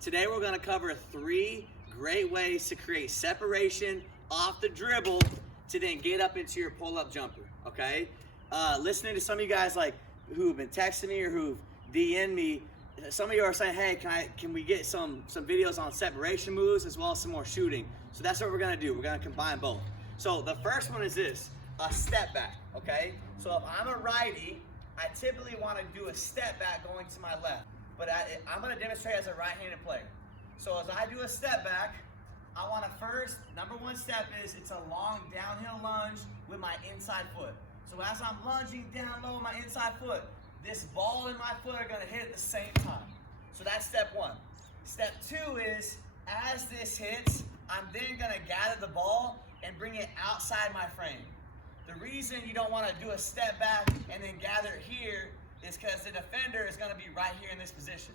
Today we're going to cover 3 great ways to create separation off the dribble to then get up into your pull-up jumper, okay? Listening to some of you guys like who've been texting me or who've DM'd me, some of you are saying, hey, can we get some videos on separation moves as well as some more shooting? So that's what we're going to do. We're going to combine both. So the first one is this, a step back, okay? So if I'm a righty, I typically want to do a step back going to my left. But I'm going to demonstrate as a right-handed player. So as I do a step back, I want to first, number one step is it's a long downhill lunge with my inside foot. So as I'm lunging down low with my inside foot, this ball and my foot are going to hit at the same time. So that's step one. Step two is as this hits, I'm then going to gather the ball and bring it outside my frame. The reason you don't want to do a step back and then gather it here is because the defender is going to be right here in this position.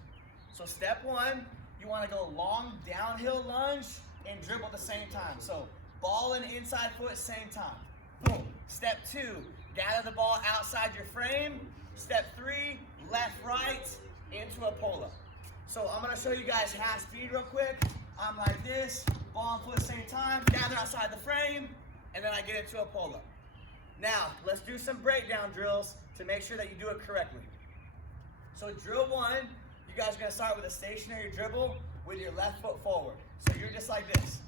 So step one, you want to go long downhill lunge and dribble at the same time. So ball and inside foot, same time. Boom. Step two, gather the ball outside your frame. Step three, left, right, into a pull-up. So I'm going to show you guys half speed real quick. I'm like this, ball and foot same time, gather outside the frame, and then I get into a pull-up. Now, let's do some breakdown drills to make sure that you do it correctly. So drill one, you guys are going to start with a stationary dribble with your left foot forward. So you're just like this.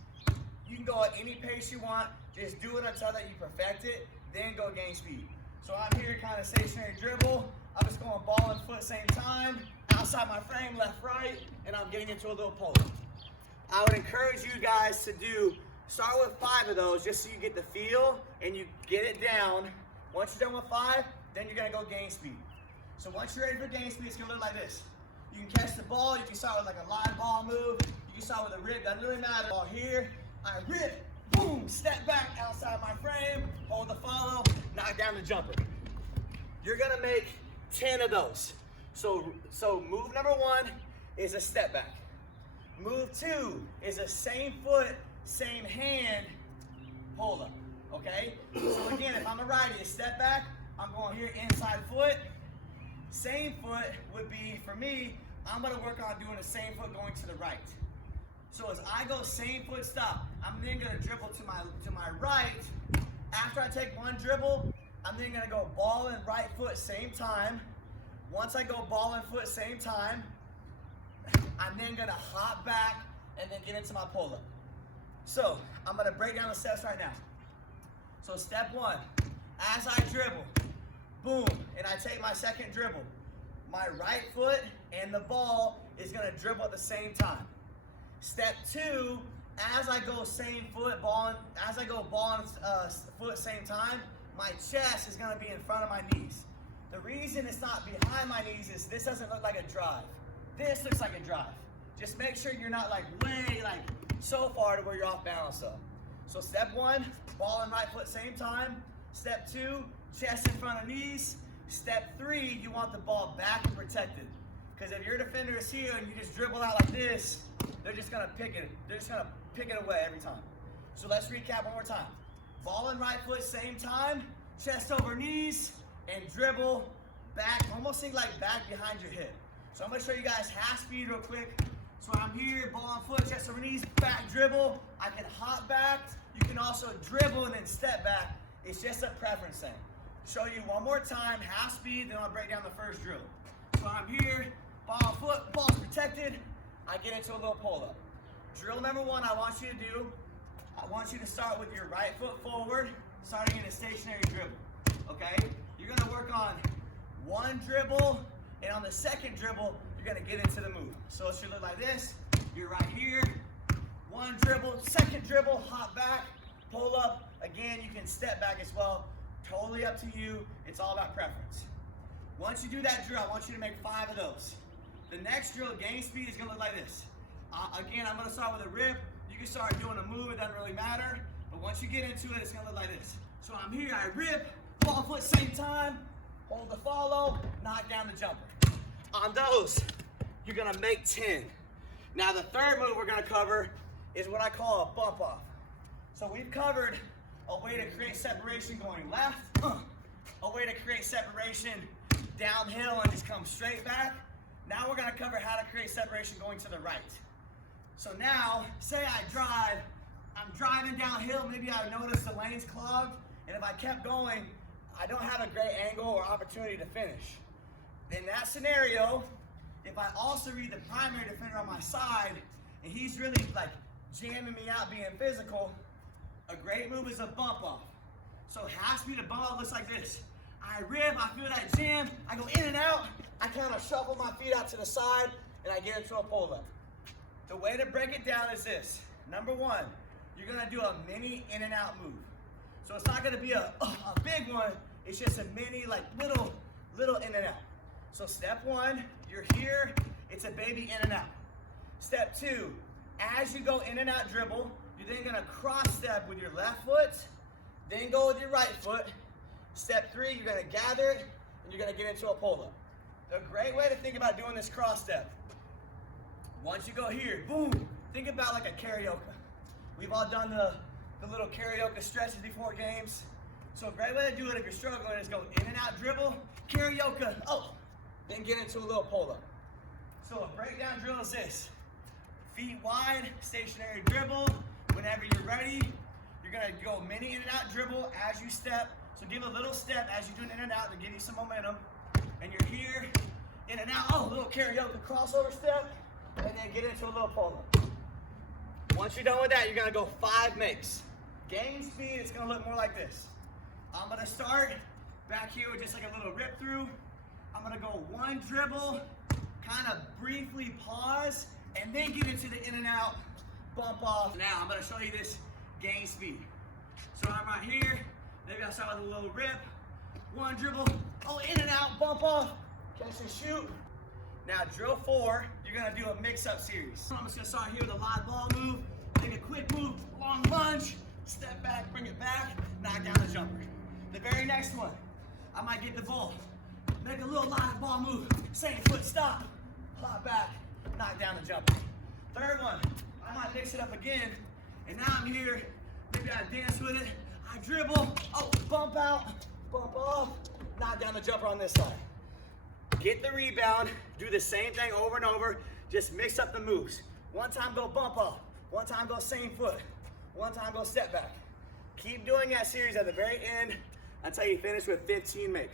You can go at any pace you want, just do it until that you perfect it, then go gain speed. So I'm here kind of stationary dribble, I'm just going ball and foot same time, outside my frame, left, right, and I'm getting into a little pull-up. I would encourage you guys to start with 5 of those just so you get the feel and you get it down. Once you're done with 5, then you're going to go gain speed. So once you're ready for gain speed, it's going to look like this. You can catch the ball, you can start with like a line ball move, you can start with a rip, doesn't really matter. Ball here, I rip, boom, step back outside my frame, hold the follow, knock down the jumper. You're going to make 10 of those. So move number 1 is a step back. Move 2 is a same foot, same hand, pull up, okay? So again, if I'm a righty, a step back, I'm going here inside foot. Same foot would be, for me, I'm gonna work on doing the same foot going to the right. So as I go same foot stop, I'm then gonna dribble to my right. After I take one dribble, I'm then gonna go ball and right foot same time. Once I go ball and foot same time, I'm then gonna hop back and then get into my pull-up. So I'm gonna break down the steps right now. So step 1, as I dribble, boom, and I take my second dribble, my right foot and the ball is gonna dribble at the same time. Step 2, as I go same foot, ball, as I go ball and foot same time, my chest is gonna be in front of my knees. The reason it's not behind my knees is this doesn't look like a drive. This looks like a drive. Just make sure you're not like way so far to where you're off balance though. So step 1, ball and right foot same time. Step 2, chest in front of knees. Step 3, you want the ball back and protected. Because if your defender is here and you just dribble out like this, they're just gonna pick it. They're just gonna pick it away every time. So let's recap one more time. Ball and right foot same time, chest over knees, and dribble back, almost think like back behind your hip. So I'm gonna show you guys half speed real quick. So I'm here, ball and foot, chest over knees, back dribble. I can hop back. You can also dribble and then step back. It's just a preference thing. Show you one more time, half speed, then I'll break down the first drill. So I'm here, ball and foot, ball's protected. I get into a little pull-up. Drill number 1 I want you to do, I want you to start with your right foot forward, starting in a stationary dribble, okay? You're gonna work on 1 dribble, and on the second dribble, you're gonna get into the move. So it should look like this. You're right here, 1 dribble, second dribble, hop back, pull up. Again, you can step back as well. Totally up to you. It's all about preference. Once you do that drill, I want you to make 5 of those. The next drill, gain speed, is gonna look like this. Again, I'm gonna start with a rip. You can start doing a move, it doesn't really matter. But once you get into it, it's gonna look like this. So I'm here, I rip, ball foot same time, hold the follow, knock down the jumper. On those, you're gonna make 10. Now the third move we're gonna cover is what I call a bump off. So we've covered a way to create separation going left, a way to create separation downhill and just come straight back. Now we're gonna cover how to create separation going to the right. So now, say I drive, I'm driving downhill, maybe I noticed the lane's clogged, and if I kept going, I don't have a great angle or opportunity to finish. In that scenario, if I also read the primary defender on my side, and he's really like jamming me out, being physical, a great move is a bump off. So half speed of bump off looks like this. I rip, I feel that jam, I go in and out, I kind of shuffle my feet out to the side, and I get into a pull-up. The way to break it down is this. Number one, you're gonna do a mini in and out move. So it's not gonna be a big one, it's just a mini, like little in and out. So step one, you're here, it's a baby in and out. Step two, as you go in and out dribble, you're then gonna cross step with your left foot, then go with your right foot. Step three, you're gonna gather it, and you're gonna get into a pull-up. A great way to think about doing this cross step. Once you go here, boom, think about like a karaoke. We've all done the little karaoke stretches before games. So a great way to do it if you're struggling is go in and out dribble, karaoke, then get into a little pull-up. So a breakdown drill is this. Feet wide, stationary dribble. Whenever you're ready, you're gonna go mini in and out dribble as you step. So give a little step as you do an in and out to give you some momentum. And you're here, in and out, little karaoke crossover step, and then get into a little pull-up. Once you're done with that, you're gonna go 5 makes. Gain speed, it's gonna look more like this. I'm gonna start back here with just like a little rip through. I'm gonna go 1 dribble, kind of briefly pause, and then get into the in and out, bump off. Now I'm gonna show you this gain speed. So I'm right here, maybe I'll start with a little rip, 1 dribble, in and out, bump off, catch and shoot. Now drill 4, you're gonna do a mix-up series. I'm just gonna start here with a live ball move, take a quick move, long lunge, step back, bring it back, knock down the jumper. The very next one, I might get the ball, make a little live ball move, same foot stop, hop back, knock down the jumper. Third one, I might mix it up again, and now I'm here, maybe I dance with it, I dribble, bump out, bump off, knock down the jumper on this side. Get the rebound, do the same thing over and over, just mix up the moves. One time go bump off, one time go same foot, one time go step back. Keep doing that series at the very end until you finish with 15 makes.